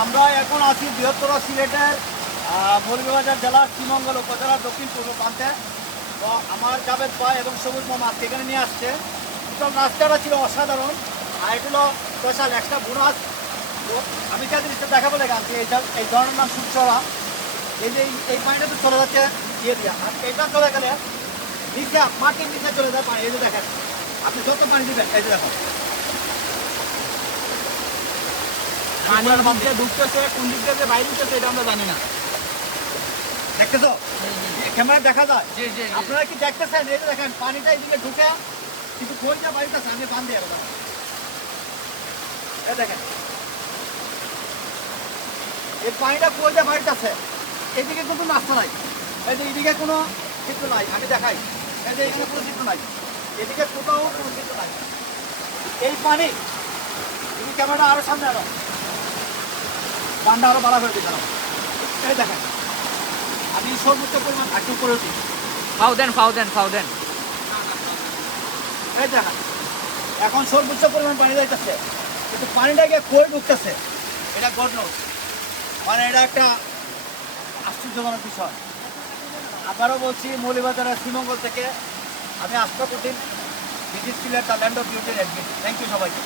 আমরা এখন আছি বৃহত্তর সিলেটের মৌলভীবাজার জেলার শ্রীমঙ্গল উপজেলার দক্ষিণ পূর্ব প্রান্তে। তো আমার জাভেদ ভাই এবং সবুজ মামা এখানে নিয়ে আসছে। টোটাল রাস্তাটা ছিল অসাধারণ। আর এগুলো স্পেশাল একটা বোনাস। তো আমি যা জিনিসটা দেখা বলে গান এইটা এই ধরনের নাম সূর্যরা এই যে এই- পানিটা তো চলে যাচ্ছে ইয়ে দিয়ে। আর এটা চলে গেলে নিচে মাটির নিচে চলে যায় পানি। এই যে দেখেন, আপনি যত পানি দিবেন, এই যে দেখেন। পানির মধ্যে। ঢুকতেছে কোন দিক থেকে বাইরে উঠতেছে এটা আমরা জানি না। দেখতেছো? ক্যামেরা দেখা যায়। আপনারা কি দেখতেছেন? যে দেখেন পানিটা এইদিকে ঢুকে কিন্তু কই যা বাড়িতেছে আমি বান দিয়ে দেখেন। এই পানিটা কই যা বাড়িতেছে এদিকে কিন্তু রাস্তা নাই। এই যে এদিকে কোনো চিত্র নাই আমি দেখাই। এই যে এখানে কোনো চিত্র নাই। এদিকে কোথাও কোনো চিত্র নাই। এই পানি তুমি ক্যামেরাটা আরও সামনে আনো। পানটা আরও বাড়া হয়ে দিলাম এই দেখেন। আমি সর্বোচ্চ পরিমাণ একটু করে দিই ফাউ দেন ফাউ দেন ফাউ দেন। এই দেখেন। এখন সর্বোচ্চ পরিমাণ পানি যাইতেছে। কিন্তু পানিটা গিয়ে কই ঢুকতেছে? এটা গড নোট মানে এটা একটা আশ্চর্যজনক বিষয়। আবারও বলছি মৌলিবাজারের শ্রীমঙ্গল থেকে আমি আস্থা কঠিন visit Sylhet the land of বিউটির admit thank you সবাইকে।